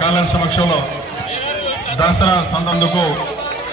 Colony సమక్షంలో Dasara సందందుకు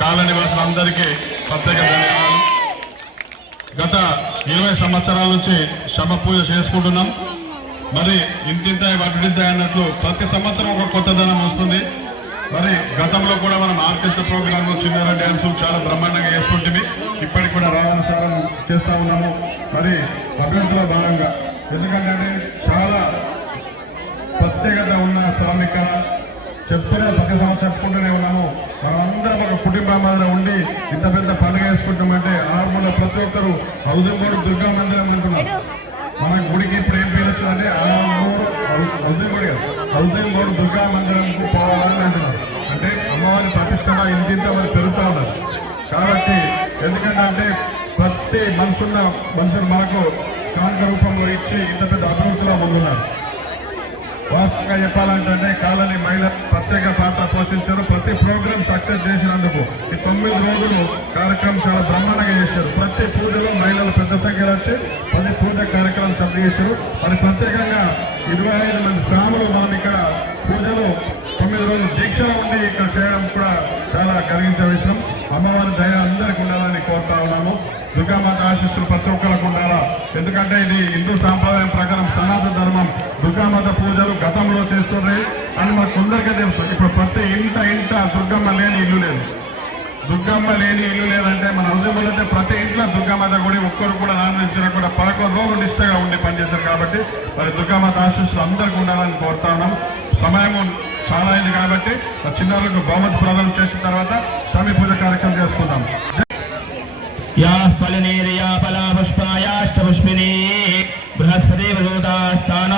colony వాసులందరికీ ప్రత్యేక ధన్యవాదాలు. గత ఇరవై సంవత్సరాల నుంచి శమ పూజ చేసుకుంటున్నాం. మరి ఇంతింతాయి వడ్డింతాయి అన్నట్లు ప్రతి సంవత్సరం ఒక కొత్తదనం వస్తుంది. మరి గతంలో కూడా మనం ఆర్కెస్ట్రా ప్రోగ్రాంలు చిన్న డ్యాన్సులు చాలా బ్రహ్మాండంగా చేసుకుంటుంది ఇప్పటికి కూడా రావాల్సిన చేస్తా ఉన్నాము. మరి అభివృద్ధిలో భాగంగా ఎందుకంటే చాలా ప్రత్యేకత ఉన్న స్థలం ఇక్కడ చెప్తూనే ప్రతి సంవత్సరం చెప్పుకుంటూనే ఉన్నాము. మనమందరం అందరం ఒక కుటుంబం మాదిరి ఉండి ఇంత పెద్ద పండుగ వేసుకుంటామంటే ఆర్మూల ప్రతి ఒక్కరు హౌసింగ్ దుర్గా మందిరం అంటున్నారు. మన గుడికి ఇప్పుడు ఏం పేరు వచ్చిందంటే హౌసింగ్ బోర్డు దుర్గా మందిరంకు పోవాలని అంటున్నారు. అంటే అమ్మవారి ప్రతిష్టమ ఇంటింత మరి పెరుగుతా ఉన్నారు. కాబట్టి ఎందుకంటే ప్రతి మనసున్న మనుషులు మనకు కాంత రూపంలో ఇచ్చి ఇంత పెద్ద అభివృద్ధిలో ముందున్నారు. వాస్తవంగా చెప్పాలంటే కాలనీ మహిళ ప్రత్యేక పాత్ర పోషించారు. ప్రతి ప్రోగ్రామ్ సక్సెస్ చేసినందుకు ఈ తొమ్మిది రోజులు కార్యక్రమం చాలా బ్రహ్మాండంగా చేశారు. ప్రతి పూజలో మహిళలు పెద్ద సంఖ్యలో వచ్చి ప్రతి పూజ కార్యక్రమం సభ్య చేశారు. మరి ప్రత్యేకంగా ఇరవై ఐదు మంది స్వాములు మనం ఇక్కడ. పూజలు తొమ్మిది రోజులు దీక్ష ఉండి ఇక్కడ చేయడం కూడా చాలా కలిగించే విషయం. అమ్మవారి దయ అందరికీ ఉండాలని కోరుతా ఉన్నాము. దుర్గామాత ఆశిస్తులు ప్రతి ఒక్కరికి ఉండాలా? ఎందుకంటే ఇది హిందూ సాంప్రదాయం ప్రకారం సనాతన ధర్మం దుర్గామాత పూజలు గతంలో చేస్తున్నాయి అని మాకు కొందరికే తెలుసు ఇప్పుడు ప్రతి ఇంట ఇంట దుర్గమ్మ లేని ఇల్లు లేదు. దుర్గమ్మ లేని ఇల్లు లేదంటే మన హృదయంలో అయితే ప్రతి ఇంట్లో దుర్గామాత గుడి ఒక్కరు కూడా ఆనందించిన కూడా పదకొండు రోజు నిష్టగా ఉండి పనిచేశారు కాబట్టి మరి దుర్గామాత ఆశీస్సులు అందరికీ ఉండాలని కోరుతా ఉన్నాం. సమయం చాలా అయింది కాబట్టి చిన్నారులకు బహుమతి ప్రదానం చేసిన తర్వాత స్వామి పూజ కార్యక్రమం చేసుకుందాం. యా ఫలనేరియా బలా బృహస్పతి భగవతాస్థాన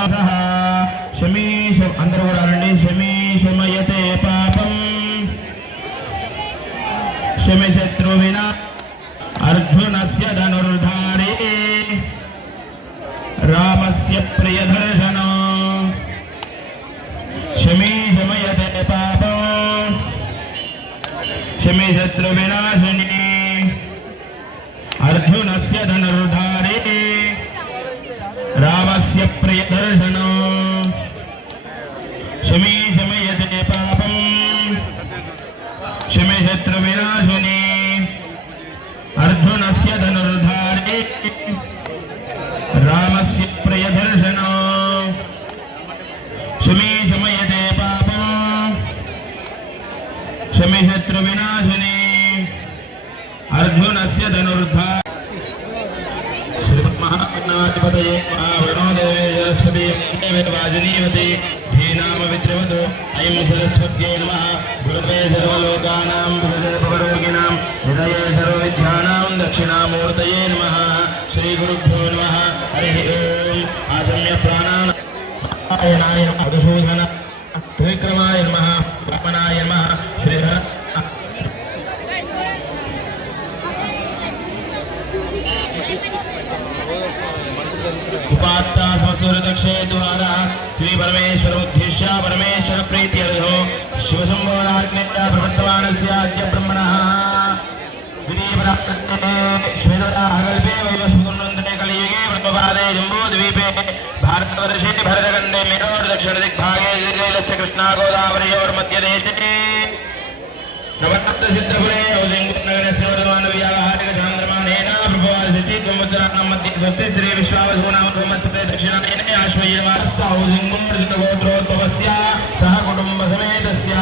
శమీ అందరూ కూడా రండి. శమీ శమయతే పాపం. శమిశత్రు వినా అర్జునస్య ధనుర్ధారి. రామస్య వినాశిని. అర్జునస్య ధనుర్ధారి. रामस्य प्रियदर्शनो शमी शमयते पापम्। शमे शत्रुविनाशिनी अर्जुनस्य धनुर्धारे। रामस्य प्रियदर्शनो शमी शमयते पापम्। शमे शत्रुविनाशिनी अर्जुनस्य धनुर्धा श्रीमन्महागणाधिपतये महावरुणोदयस्पति वाजनीवते धीनाम विद्रवतो अयं सरस्वत्यै नमः गुरुवे सर्वलोकानां भवरोगिणां हृदये सर्वविद्यानां दक्षिणामूर्तये नमः श्रीगुरुभ्यो नमः हरिः ओम् आसम्य प्राणानाय मधुसूदन त्रिविक्रमाय नमः वामनाय नमः श्रीधर उपात्ता स्वसुरदक्षे द्वारा श्री परमेश्वर उद्देश्य परमेश्वर प्रीत्यर्थो शिवशम्भोराज्ञा प्रवर्तमानस्य अद्य ब्रह्मणः विधिपराक्रमे श्वेतराहकल्पे वैवस्वतुर्नन्दने कलियुगे ब्रह्मपादे जम्बूद्वीपे भारतवर्षे भरतखण्डे मेरोर्दक्षिणदिग्भागे श्रीशैलस्य कृष्णागोदावरयोर्मध्यदेशे ذكيكم وتنعمتي وتدري بشاوزونا وقومتي دكشنا إن أشوي ما أستعوذ من مرد గోత్రోద్భవస్య సహ కుటుంబ సమేతస్య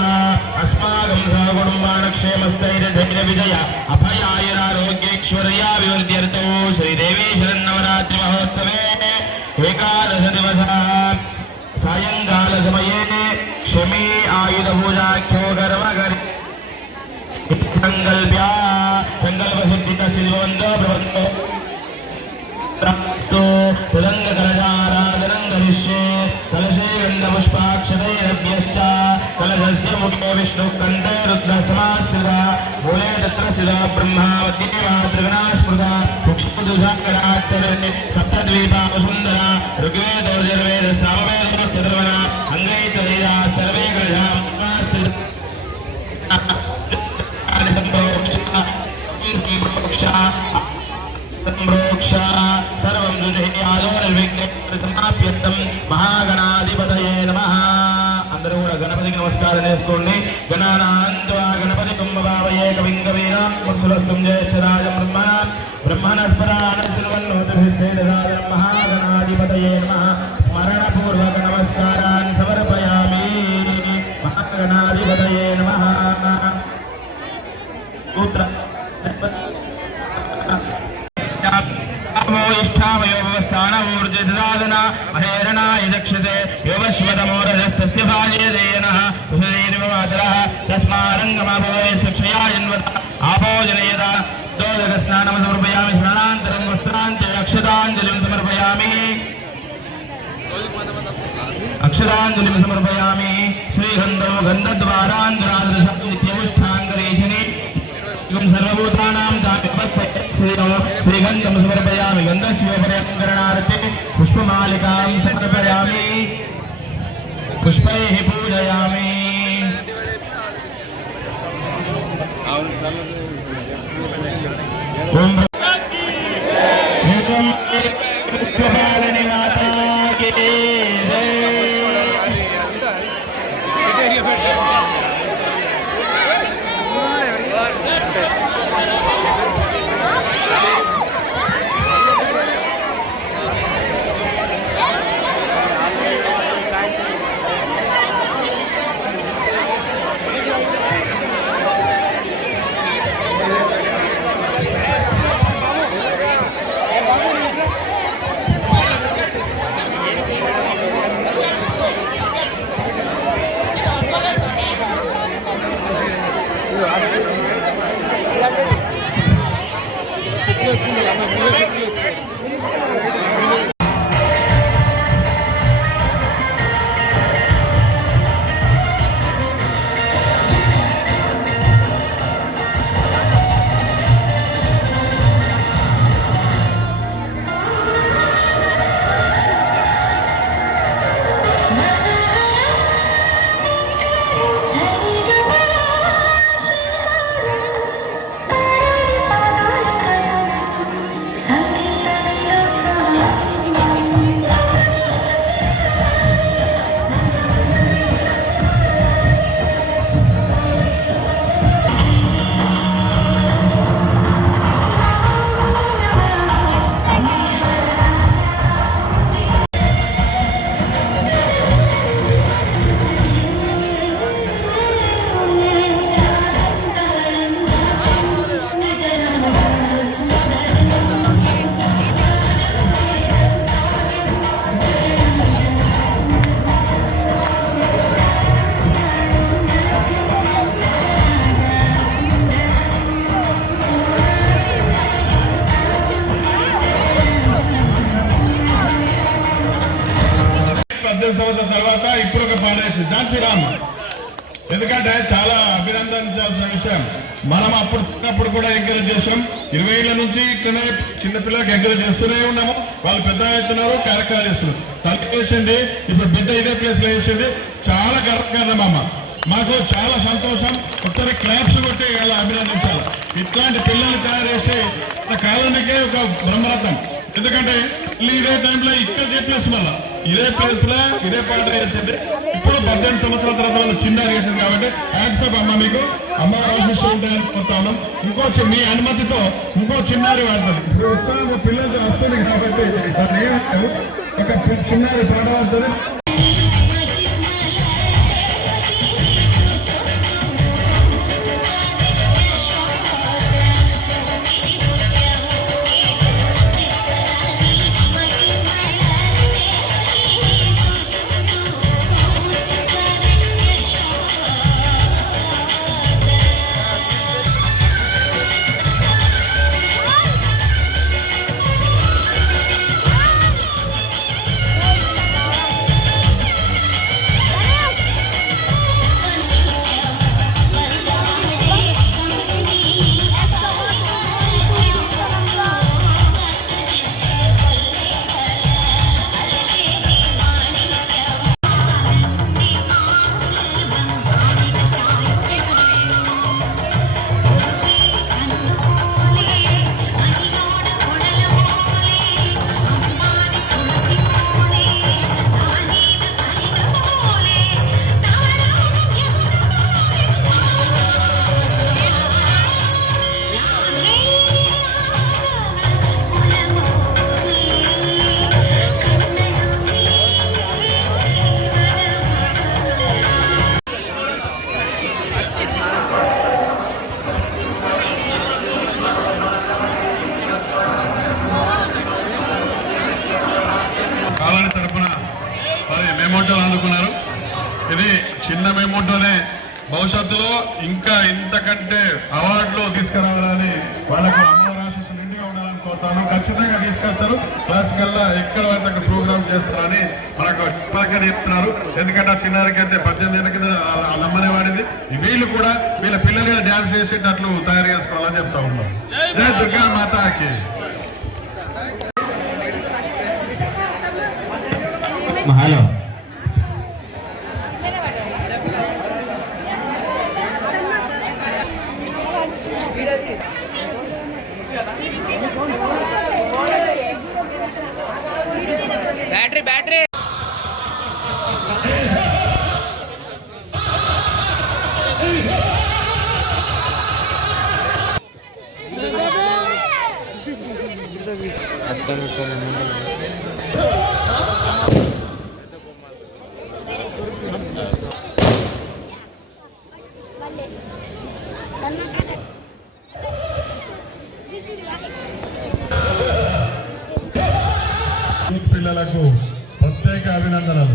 అస్మాకం సహ కుటుంబానక్షేమస్థైర ధైర్య విజయ అభయాయురారోగ్యేశ్వరయా వివృద్ధ్యర్థో శ్రీదేవీ శరన్నవరాత్రి మహోత్సవే ఏకాదశ దివస సాయంకాల సమయే క్షమే ఆయుధ పూజాఖ్యో గర్వగరి సంకల్ప్య సంకల్ప సిద్ధిత శ్రీవంతో ప్రబంధ नरसिंह विष्णु कंद रुद्र समास्थिता भोले तत्र स्थिता ब्रह्मावती मातृगणा स्मृता सूक्ष्मदुषाकराचरणे सप्तद्वीपा वसुंधरा ऋग्वेद यजुर्वेद सामवेद सर्वना अंगैतवेदा सर्वे ग्रहा संप्रोक्षा सर्वं दुजहि आदो निर्विघ्ने समाप्यस्तम महागण గణపతికి నమస్కారం చేసుకోండి. గణానాంత్వా గణపతి కుంభభావయే కవిం కవీనా ముత్సులస్తం జ్యేష్ఠరాజ బ్రహ్మ బ్రహ్మణస్పరాణశృణవన్నోతిభిశ్చేదరాజ మహాగణాధిపతయే నమః. స్మరణపూర్వక నమస్కారాన్ని సమర్పయామి. మహాగణాధిపతయే నమ. సూత్ర స్థానమూర్జిదాదన మహేరణాయ దక్షతే యోగశ్వతమోరజస్తస్య బాల్యదేయనః సుధైర్వమాతరः తస్మారంగమాభవే శిక్షయాయన్వత ఆపోజనయత దోదక స్నానం సమర్పయామి స్నానాంతరం వస్త్రాంతే అక్షతాంజలిం సమర్పయామి అక్షరాంజలిం సమర్పయామి శ్రీగంధో గంధద్వారాంధ్రాదృశం నిత్యముష్టాంగరేషిని ఇదం సర్వభూతానాం శ్రీగంధం సమర్పయామి గంధశివపర్యంకరణార్థే పుష్పమాలికాం సమర్పయామి पुष्पैः पूजयामि ओम అప్పుడు కూడా ఎంకరేజ్ చేస్తాం. ఇరవై ఏళ్ళ నుంచి ఇక్కడనే చిన్నపిల్లలకు ఎంకరేజ్ చేస్తూనే ఉన్నాము. వాళ్ళు పెద్ద అవుతున్నారు కార్యక్రమాలు చేస్తున్నారు. తల్లి వేసింది ఇప్పుడు బిడ్డ ఇదే ప్లేస్లో వేసింది చాలా గర్వకారణం అమ్మ మాకు చాలా సంతోషం. ఒకసారి క్లాప్స్ కొట్టి ఇలా అభినందించాలి. ఇట్లాంటి పిల్లలు తయారు చేసి కాలానికే ఒక బ్రహ్మరథం. ఎందుకంటే ఇదే టైంలో ఇక్కడ చెప్పేసి మళ్ళా ఇదే ప్లేస్లో ఇదే పాట చేసింది. ఇప్పుడు పద్దెనిమిది సంవత్సరాల తర్వాత వాళ్ళు చిన్నారు చేసింది కాబట్టి యాక్సెప్ అమ్మ మీకు. అమ్మ ఆశిస్తూ ఉంటాయని ఇంకో మీ అనుమతితో ఇంకో చిన్నారి వాడుతుంది. ఇప్పుడు పిల్లలతో వస్తుంది కాబట్టి ఒక చిన్నారి పాట వాడుతుంది ఇంకా ఇంతకంటే అవార్డులు తీసుకురావాలని వాళ్ళకు అమ్మవారి నిండుగా ఉండాలని కోరుతాను. ఖచ్చితంగా తీసుకొస్తారు. క్లాస్ కల్లా ఎక్కడ పడితే అక్కడ ప్రోగ్రామ్ చేస్తారని మనకు ఇప్పటికే చెప్తున్నారు. ఎందుకంటే ఆ చిన్నారికి అయితే పద్దెనిమిది ఏళ్ళ కింద నమ్మనే వాడింది. వీళ్ళు కూడా వీళ్ళ పిల్లలు డ్యాన్స్ చేసేటట్లు తయారు చేసుకోవాలని చెప్తా ఉన్నాం జై దుర్గా మాతాకి. Hello battery battery. పిల్లలకు ప్రత్యేక అభినందనలు.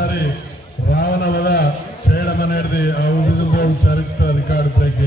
మరి రావణ వల చేయడం అనేది ఆ ఉదిగో చరిత్ర రికార్డు బ్రేక్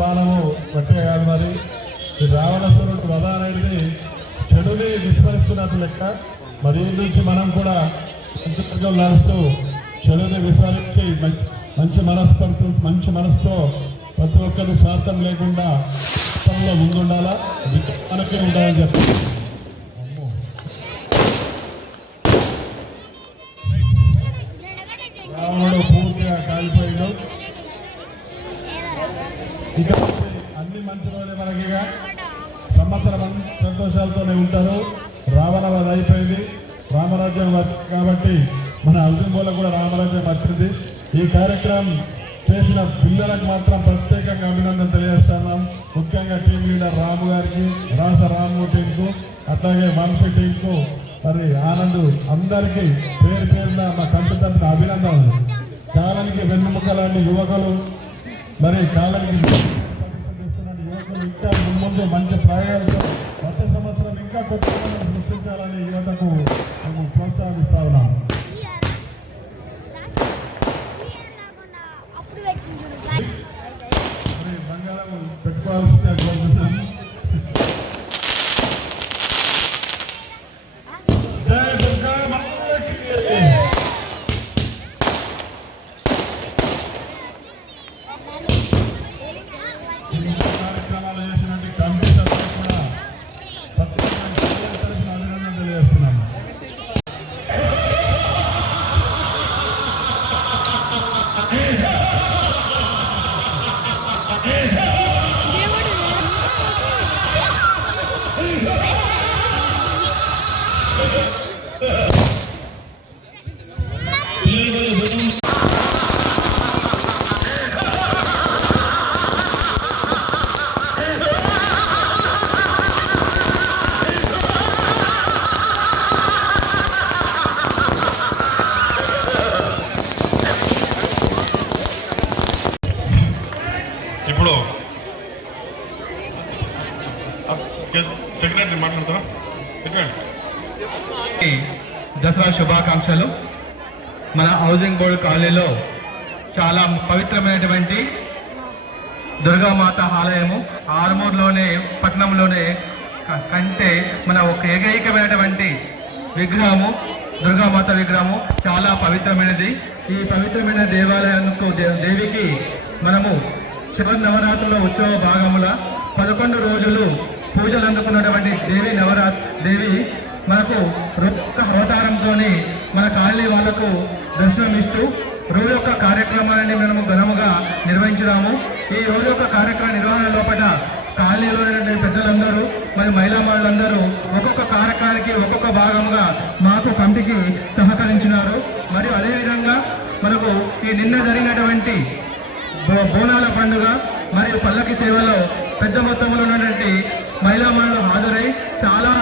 బాణము పట్టే కాదు మరి. ఈ రావణాసురుడు వధ అనేది చెడుని విస్మరిస్తున్నట్టు లెక్క. మరి నుంచి మనం కూడా మంచి మార్గంలో నడుస్తూ చెడుని విస్మరించి మంచి మనస్సుతో మంచి మనసుతో ప్రతి ఒక్కరు స్వార్థం లేకుండా ముందుండాలా? మనకే ఉండాలని చెప్పి మనకిగా సంవత్సరం సంతోషాలతోనే ఉంటారు. రావణ వధ అయిపోయింది. రామరాజ్యం కాబట్టి మన అల్జంబోలో కూడా రామరాజ్యం వచ్చింది. ఈ కార్యక్రమం చేసిన పిల్లలకు మాత్రం ప్రత్యేకంగా అభినందన తెలియజేస్తున్నాం. ముఖ్యంగా టీం లీడర్ రాము గారికి రాస రాము టీంకు అట్లాగే మనసు టీంకు మరి ఆనంద్ అందరికీ పేరు పేరున మా కంటి అభినందనలు. కాలానికి వెన్నుముక లాంటి యువకులు మరి కాలానికి ఇంకా ముందు మంచి ప్రయోగాలతో ప్రతి సంవత్సరం ఇంకా కొత్త సృష్టించాలని యువతకు దసరా శుభాకాంక్షలు. మన హౌసింగ్ బోర్డు కాలనీలో చాలా పవిత్రమైనటువంటి దుర్గామాత ఆలయము ఆర్మూర్లోనే పట్టణంలోనే కంటే మన ఒక ఏకైకమైనటువంటి విగ్రహము దుర్గామాత విగ్రహము చాలా పవిత్రమైనది. ఈ పవిత్రమైన దేవాలయానికి దేవికి మనము శివ నవరాత్రుల ఉత్సవ భాగముల పదకొండు రోజులు పూజలు అందుకున్నటువంటి దేవి నవరాత్రి దేవి మనకు రొక్క అవతారంతో మన కాలనీ వాళ్ళకు దర్శనమిస్తూ రోజు యొక్క కార్యక్రమాన్ని మనము ఘనముగా నిర్వహించుదాము. ఈ రోజు యొక్క కార్యక్రమ నిర్వహణ లోపల కాలనీలో ఉన్నటువంటి పెద్దలందరూ మరి మహిళా మహిళలందరూ ఒక్కొక్క కార్యక్రమానికి ఒక్కొక్క భాగంగా మాకు కమిటీకి సహకరించినారు. మరియు అదేవిధంగా మనకు ఈ నిన్న జరిగినటువంటి బో- బోనాల పండుగ మరియు పల్లకి సేవలో పెద్ద మొత్తంలో ఉన్నటువంటి మహిళా మహిళలు హాజరై చాలా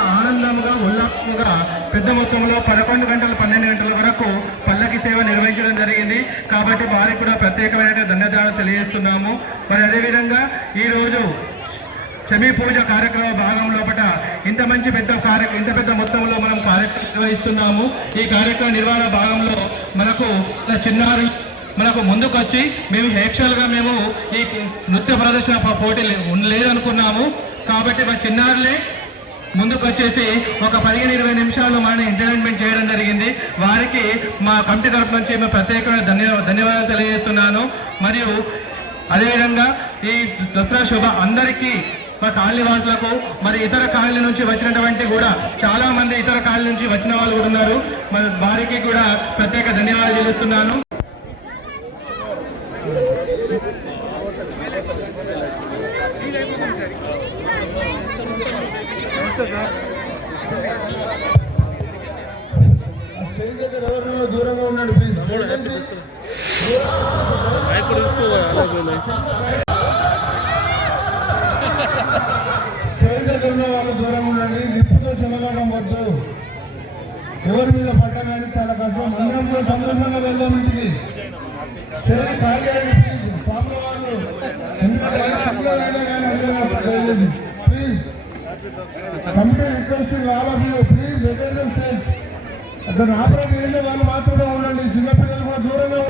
పెద్ద మొత్తంలో పదకొండు గంటల పన్నెండు గంటల వరకు పల్లకి సేవ నిర్వహించడం జరిగింది. కాబట్టి వారికి కూడా ప్రత్యేకమైన ధన్యవాదాలు తెలియజేస్తున్నాము. మరి అదేవిధంగా ఈరోజు శమీ పూజ కార్యక్రమ భాగం లోపల ఇంత మంచి పెద్ద కార్య ఇంత పెద్ద మొత్తంలో మనం కార్యక్రమం నిర్వహిస్తున్నాము. ఈ కార్యక్రమ నిర్వహణ భాగంలో మనకు చిన్నారు మనకు ముందుకు వచ్చి మేము హేక్షలుగా మేము ఈ నృత్య ప్రదర్శన పోటీ లే- లేదనుకున్నాము. కాబట్టి మా చిన్నారులే ముందుకు వచ్చేసి ఒక పదిహేను ఇరవై నిమిషాలు మన ఎంటర్టైన్మెంట్ చేయడం జరిగింది. వారికి మా కమిటీ తరఫు నుంచి మేము ప్రత్యేకమైన ధన్య ధన్యవాదాలు తెలియజేస్తున్నాను. మరియు అదేవిధంగా ఈ దసరా శుభ అందరికీ మా కాలనీ వాసులకు మరి ఇతర కాలనీ నుంచి వచ్చినటువంటి కూడా చాలా మంది ఇతర కాలనీ నుంచి వచ్చిన వాళ్ళు కూడా ఉన్నారు. మరి వారికి కూడా ప్రత్యేక ధన్యవాదాలు చెల్లిస్తున్నాను దూరంగా ఉన్నాడు ప్లీజ్ వాళ్ళు దూరంగా ఉండండి నిప్పుతో చెమగడం వద్దు. ఎవరి మీద పట్ట కానీ చాలా కష్టం. అందరం సంతోషంగా వెళ్దాం ఇంటికి. సరే ఖాళీ స్వామి వాళ్ళు. ప్లీజ్ కమిటీ రిక్వెస్ట్ రావాలి ప్లీజ్ అక్కడ ఆపరేట్ చేసే వాళ్ళు మాత్రమే ఉండండి. చిన్నపిల్లలు కూడా దూరంగా